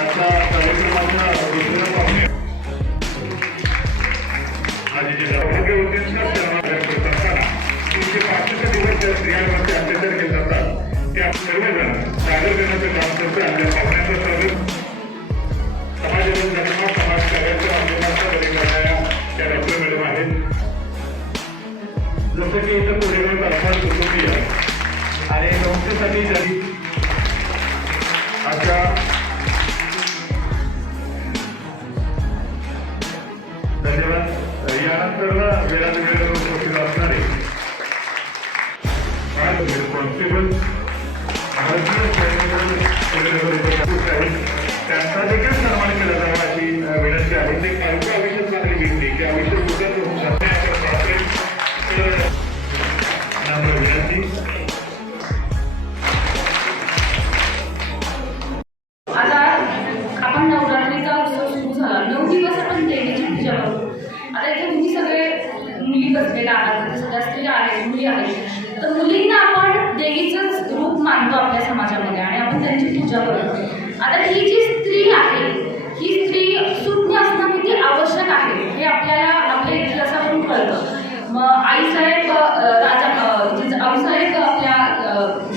त्यांना व्यक्त करताना तीनशे पाचशे दिवस ज्या स्त्रियांवरती अत्याचार केले जातात त्या सर्वजण सादर करण्याचं काम करतो आपल्या पाहुण्यांचं स्वागत समाजातील धर्म समाज कार्याच्या माध्यमातून बरे करणाऱ्या त्या डॉक्टर मॅडम आहेत जसं की इथं पुढे अर्थात कुटुंबीय आणि संस्थेसाठी जरी अशा धन्यवाद. यानंतर वेळात वेळेवर उपस्थित असणारे कॉन्स्टेबल भारतीय त्यांचा देखील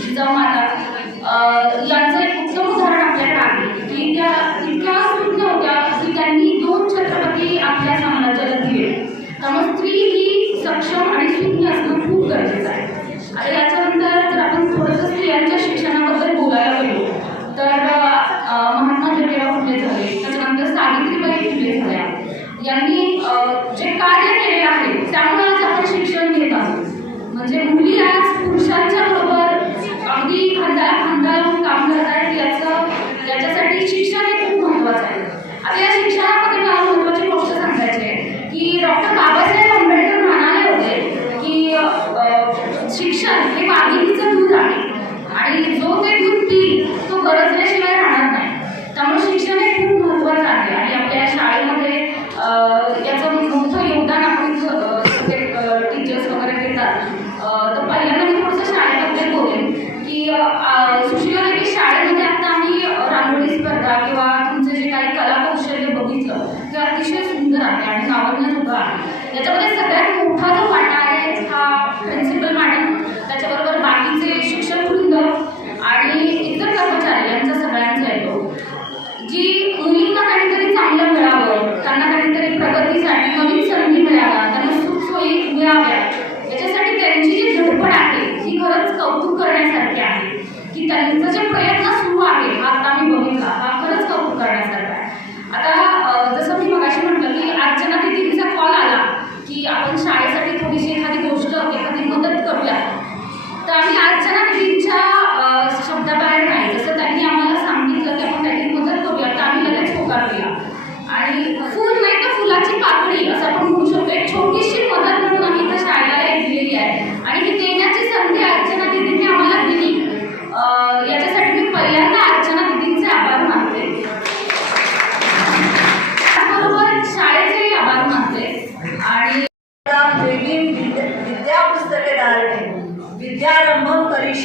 जिजाऊ माता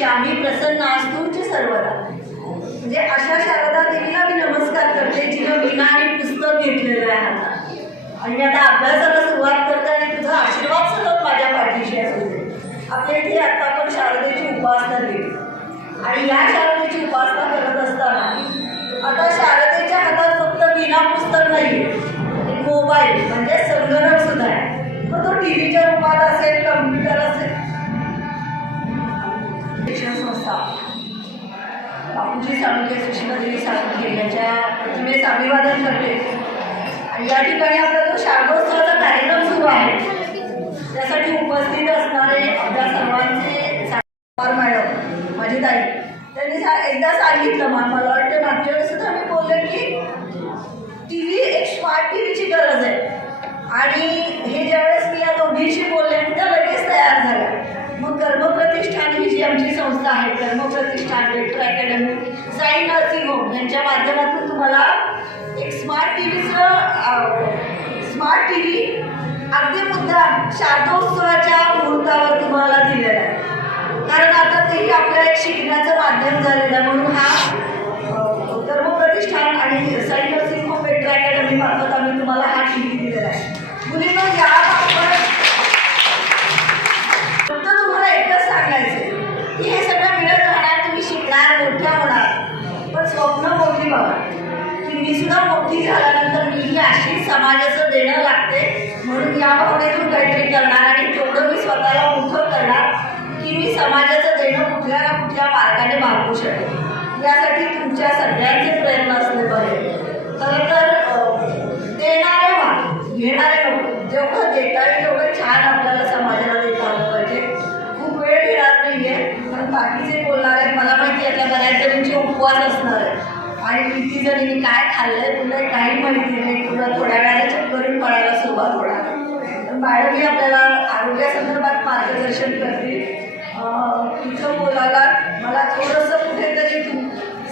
श्यामी प्रसन्न आस्तूच सर्वदा. म्हणजे अशा शारदा देवीला मी नमस्कार करते जिनं विना आणि पुस्तक घेतलेलं आहे आता. आणि आता अभ्यासाला सुरुवात करताना तुझा आशीर्वाद सतत माझ्या पाठीशी असू दे आपल्या इथे आता आपण शारदेची उपासना केली आणि या शारदेची उपासना करत असताना आता शारदेच्या हातात फक्त विना पुस्तक नाही मोबाईल म्हणजे संगणक सुद्धा आहे. मग तो टी व्हीच्या रूपात असेल कम्प्युटर असेल शिक्षण संस्था. बापूजी साळुंके कृष्णजी साळुंके यांच्या प्रतिमेस अभिवादन करते. आणि या ठिकाणी आपला जो शारदोत्सवाचा कार्यक्रम सुरू आहे त्यासाठी उपस्थित असणारे आपल्या सर्वांचे मॅडम माझी ताई त्यांनी सा एकदा सांगितलं मा- मला वाटतं मागच्या वेळेस सुद्धा मी बोलले की टी व्ही एक स्मार्ट टी व्हीची गरज आहे. आणि हे ज्यावेळेस मी या दोघींशी बोलले त्या लगेच तयार झाल्या कर्मप्रतिष्ठान ही जी आमची संस्था आहे Karmapratishthan letter academy Sai nursing home यांच्या माध्यमातून तुम्हाला एक स्मार्ट टी व्हीचं स्मार्ट टी व्ही अगदी मुद्दा शारदोत्सवाच्या मुहूर्तावर तुम्हाला दिलेला आहे. कारण आता तेही आपल्या एक शिकण्याचं माध्यम झालेलं आहे म्हणून हा कुठल्या ना कुठल्या मार्गाने मागू शकेल? यासाठी तुमच्या सगळ्यांचे प्रयत्न असले पाहिजे. खरं तर देणारे व्हा घेणारे नको जेवढं देता येईल तेवढं छान आपल्याला समाजाला देता आलं पाहिजे. खूप वेळ घेणार नाही आहे पण बाकीचे बोलणार आहेत मला माहिती आहे त्या बऱ्याच जणींचे उपवास असणार आहे आणि किती जणींनी काय खाल्लंय तुला काही माहिती नाही तुला थोड्या वेळाने चक्करून पडायला सुरुवात होणार पण मॅडमही आपल्याला आरोग्यासंदर्भात मार्गदर्शन करतील. तुमच्या मुलाला मला थोडंसं कुठेतरी तू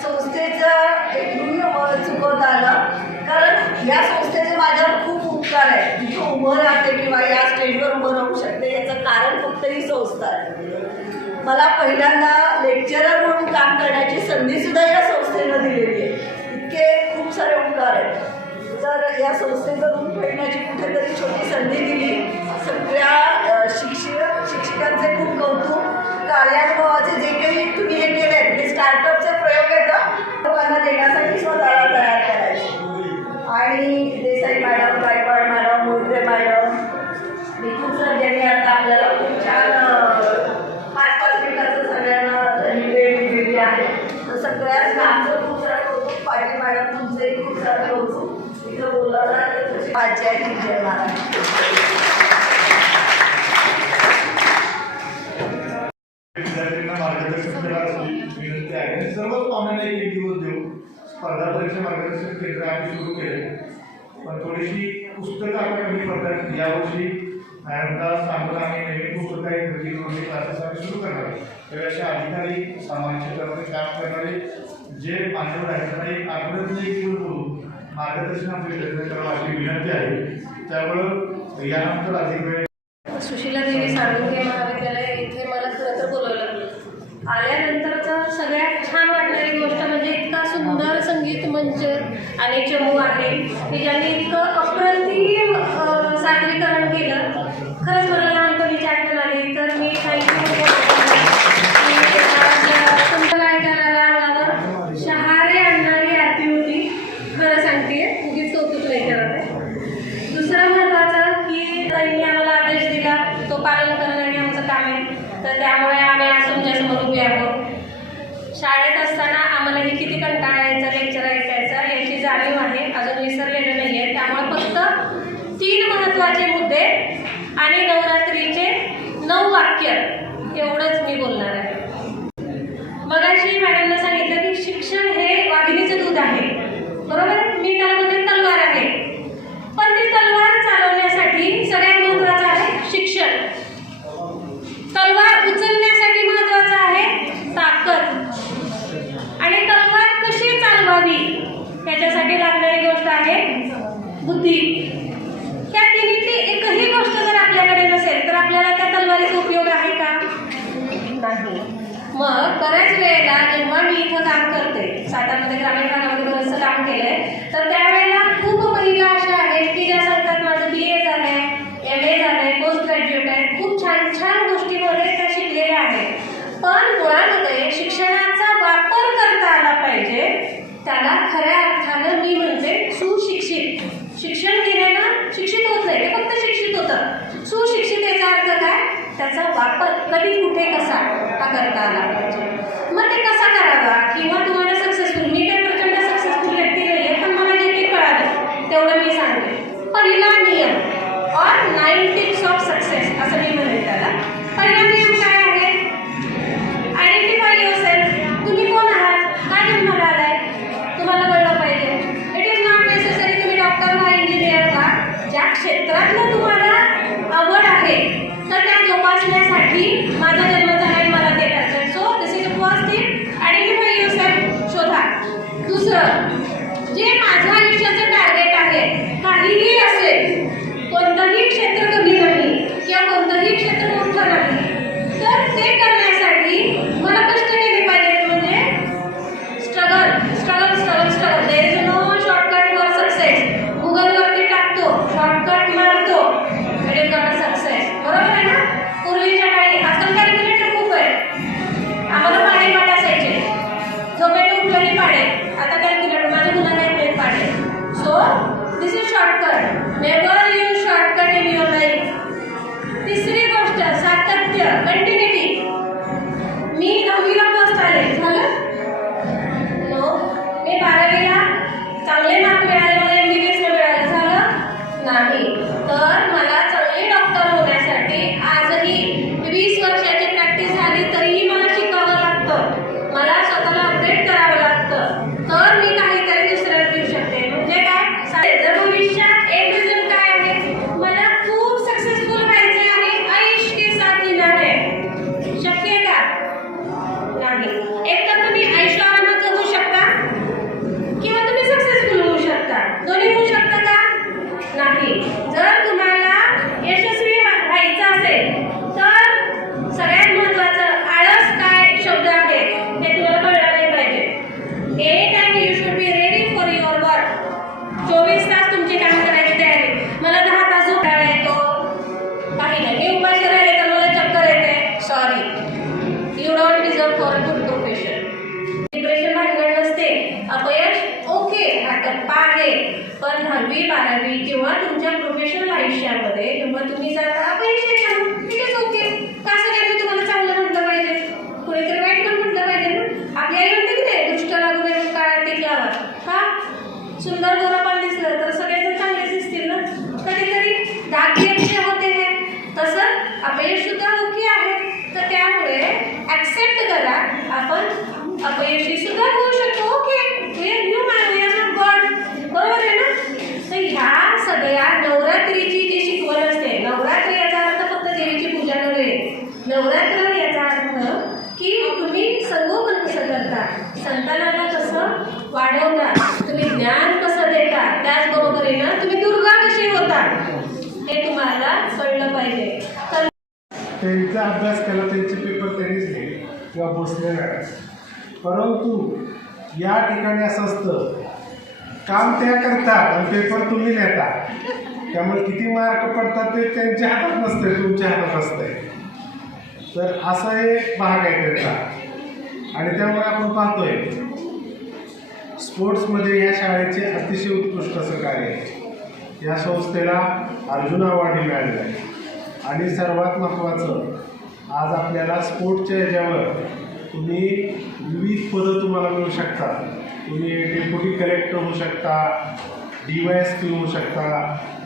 संस्थेचं एक ऋण मला चुकवता आलं कारण या संस्थेचे माझ्यावर खूप उपकार आहे तिथं उभं राहते किंवा या स्टेजवर उभं राहू शकते याचं कारण फक्त ही संस्था आहे. मला पहिल्यांदा लेक्चरर म्हणून काम करण्याची संधीसुद्धा या संस्थेनं दिलेली आहे. इतके खूप सारे उपकार आहेत. तर या संस्थेचं ऋण फेडण्याची कुठेतरी छोटी संधी दिली सगळ्या त्यासाठी स्वतःला तयार करायचे. आणि Desai madam Gaikwad madam Murde madam Mithun sir ज्यांनी आता आपल्याला खूप छान पाच पाच मिनिटाचं सगळ्यांना वेळ दिलेली आहे. तर सगळ्यांना आमचं खूप सर कौतुक पाटील मॅडम तुमचंही खूप सर कौतुक. तिथं बोलायला पाच आहे परीक्षा मार्गदर्शन केंद्र आम्ही सुरू केले पण थोडीशी पुस्तकं आपण कमी पडतात यावर्षी मॅडमदास सांगत आम्ही नवीन पुस्तकं आहे खरेदी करून क्लासेस आम्ही सुरू करणार तर असे अधिकारी सामान्य क्षेत्रामध्ये काम करणारे जे मान्यवर आहेत त्यांना एक आठवड्यातले एक दिवस बोलून मार्गदर्शन आमच्या केंद्र करावं अशी विनंती आहे. त्यामुळं यानंतर अधिक वेळ सुशीला देवी साळुंके महाविद्यालय इथे मला खरं तर बोलवलं आल्या आणि चमू आहे की ज्यांनी इतकं अप्रतिम सादरीकरण केलं. खरंच बरं त्याच्यासाठी लागणारी गोष्ट आहे बुद्धी. त्या तिन्ही एकही गोष्ट जर आपल्याकडे नसेल तर आपल्याला त्या तलवारीचा उपयोग आहे का? नाही. मग बऱ्याच वेळेला जेव्हा मी इथं काम करते सातारमध्ये ग्रामीण भागामध्ये बरंच काम केलंय तर त्यावेळेला खूप महिला अशा आहेत की ज्या सांगतात माझं बी ए झालं आहे एम ए झालं आहे पोस्ट ग्रॅज्युएट आहे खूप छान छान गोष्टीमध्ये त्या शिकलेल्या आहेत. पण मुळामध्ये शिक्षणाचा वापर करता आला पाहिजे त्याला खऱ्या त्याचा वापर कधी कुठे कसा हा करता आला पाहिजे? बारावी किंवा तुमच्या प्रोफेशनल आयुष्यामध्ये किंवा तुम्ही जर अभ्यास केला त्यांचे पेपर त्यांनीच दिले किंवा बसले परंतु या ठिकाणी असं असतं काम त्या करतात आणि पेपर तुम्ही लिहिता त्यामुळे किती मार्क पडतात ते त्यांच्या हातात नसते तुमच्या हातात असते तर असा एक भाग आहे त्याचा. आणि त्यामुळे आपण पाहतोय स्पोर्ट्समध्ये या शाळेचे अतिशय उत्कृष्ट असं कार्य आहे. या संस्थेला अर्जुन अवॉर्ड मिळालेला आहे. आणि सर्वात महत्त्वाचं आज आपल्याला स्पोर्टच्या याच्यावर तुम्ही विविध पदं तुम्हाला मिळू शकतात. तुम्ही डेप्युटी कलेक्टर होऊ शकता डी वाय एस पी होऊ शकता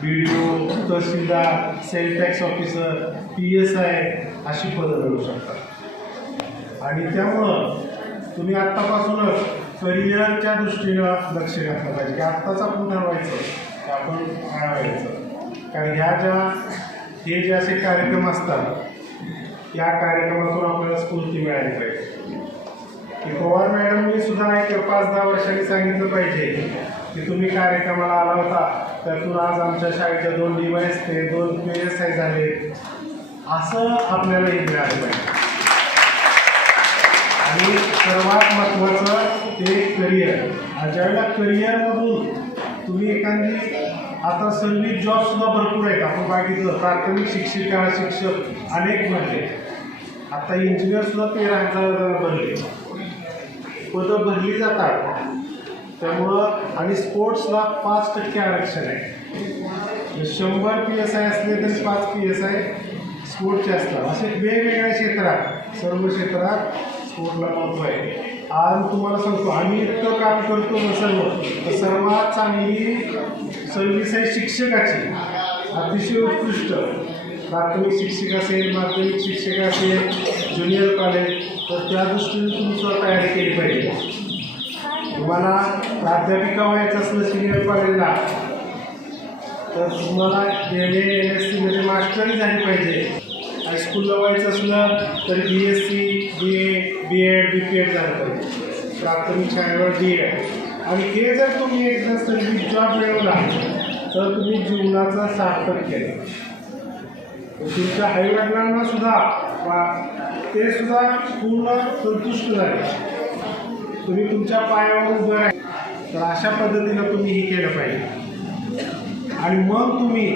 B D O tehsildar sale tax officer P S I अशी पदं मिळू शकतात. आणि त्यामुळं तुम्ही आत्तापासूनच करिअरच्या दृष्टीनं लक्ष घातलं पाहिजे. की आत्ताच आपण ठरवायचं आपण काय कारण ह्या ज्या हे जे असे कार्यक्रम असतात या कार्यक्रमातून आपल्याला स्फूर्ती मिळाली पाहिजे. की पवार मॅडमनी सुद्धा एक पाच दहा वर्षांनी सांगितलं पाहिजे की तुम्ही कार्यक्रमाला आला होता त्यातून आज आमच्या शाळेच्या दोन डी ते दोन पी एस आय झाले. असं आपल्याला हे मिळालं पाहिजे. आणि सर्वात महत्त्वाचं ते करिअर ज्यावेळेला करिअरमधून तुम्ही एखादी आता सर्विस जॉबसुद्धा भरपूर आहेत. आपण बघितलं प्राथमिक शिक्षिका शिक्षक अनेक भरले आता इंजिनियरसुद्धा तेरा हजार भरले. पदं भरली जातात. त्यामुळं आणि स्पोर्ट्सला पाच टक्के आरक्षण आहे. म्हणजे शंभर पी एस आय असले तरी पाच पी एस आय स्पोर्टचे असतात. असे वेगवेगळ्या क्षेत्रात सर्व क्षेत्रात स्पोर्टला महत्त्व आहे. आज तुम्हाला सांगतो आम्ही इतकं काम करतो ना सर्व तर सर्वात चांगली सर्व्हिस आहे शिक्षकाची अतिशय उत्कृष्ट प्राथमिक शिक्षक असेल माध्यमिक शिक्षक असेल ज्युनियर कॉलेज तर त्या दृष्टीने तुम्ही स्वतः तयारी केली पाहिजे. तुम्हाला प्राध्यापिका व्हायचं असलं सिनियर कॉलेजला तर तुम्हाला एम ए एम एस सीमध्ये मास्टरी झाली पाहिजे. हायस्कूलला व्हायचं असलं तर B S C B A B Ed B P Ed झालं पाहिजे. प्राथमिक शाळेवर डी एड आणि हे जर तुम्ही एकदा सर्विस जॉब मिळवला तर तुम्ही जीवनाचा सार्थक केलं. तुमच्या आईवडिलांना सुद्धा ते सुद्धा पूर्ण संतुष्ट झाले. तुम्ही तुमच्या पायावर उभं आहे तर अशा पद्धतीनं तुम्ही हे केलं पाहिजे. आणि मग तुम्ही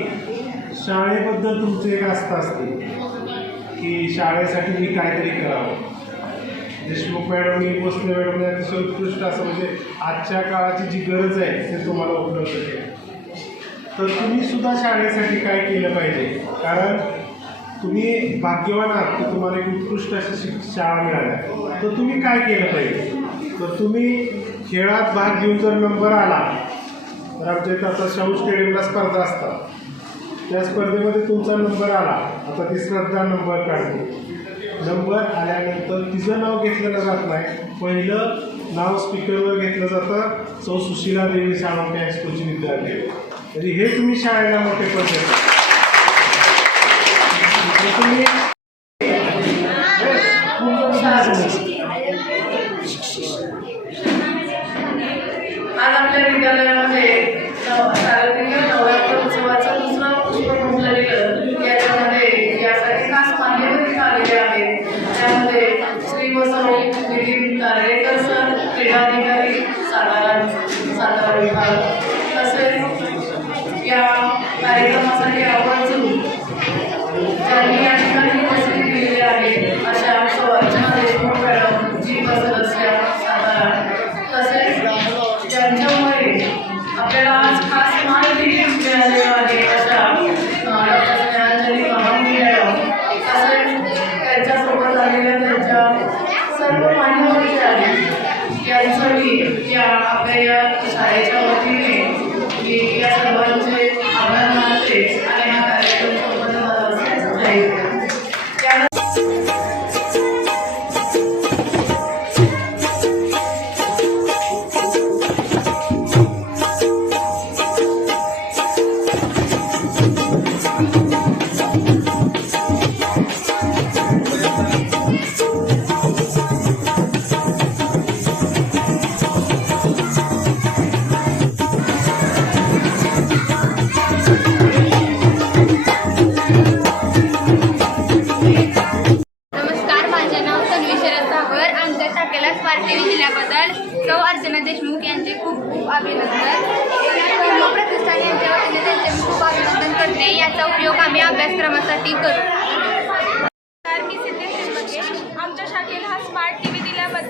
शाळेबद्दल तुमचं एक आस्था असते की शाळेसाठी मी काहीतरी करावं. देशमुख मॅडमनी भोसले मॅडमने अतिशय उत्कृष्ट असं म्हणजे आजच्या काळाची जी गरज आहे ते तुम्हाला उपलब्ध केलं तर तुम्ही सुद्धा शाळेसाठी काय केलं पाहिजे? कारण तुम्ही भाग्यवान आहात की तुम्हाला एक उत्कृष्ट अशी शिक शाळा मिळाल्या तर तुम्ही काय केलं पाहिजे? तर तुम्ही खेळात भाग घेऊन जर नंबर आला तर आमच्या इथं आता शाहू स्टेडियमला स्पर्धा असतात. त्या स्पर्धेमध्ये तुमचा नंबर आला. आता ती श्रद्धा नंबर काढते नंबर आल्यानंतर तिचं नाव घेतलं जात नाही. पहिलं नाव स्पीकरवर घेतलं जातं. सौ सुशीला देवी साळुंके हायस्कूलची विद्यार्थी. तरी हे तुम्ही शाळेला मोठे पडले. तुम्ही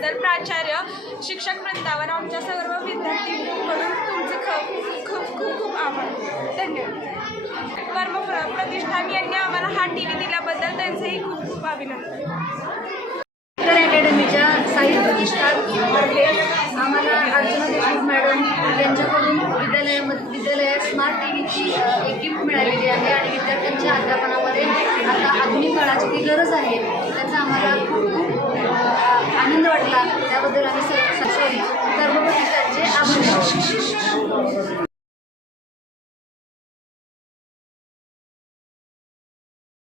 दिल्याबद्दल प्राचार्य शिक्षक वृंदावर आमच्या सर्व विद्यार्थ्यांकडून तुमचे खूप खूप खूप खूप आभार. धन्यवाद. कर्म प्र- प्रतिष्ठान यांनी आम्हाला हा टी व्ही दिल्याबद्दल त्यांचेही खूप खूप अभिनंदन. तर अकॅडमीच्या साहित्य प्रतिष्ठानतर्फे आम्हाला अर्चना देशमुख मॅडम यांच्याकडून विद्यालयामध्ये विद्यालयात स्मार्ट टी व्हीची एक गिफ्ट मिळालेली आहे आणि विद्यार्थ्यांच्या अध्यापनामध्ये आता आधुनिक काळाची ती गरज आहे. त्याचा आम्हाला खूप आनंद वाटला त्याबद्दल आम्ही सर्व सर्व आभार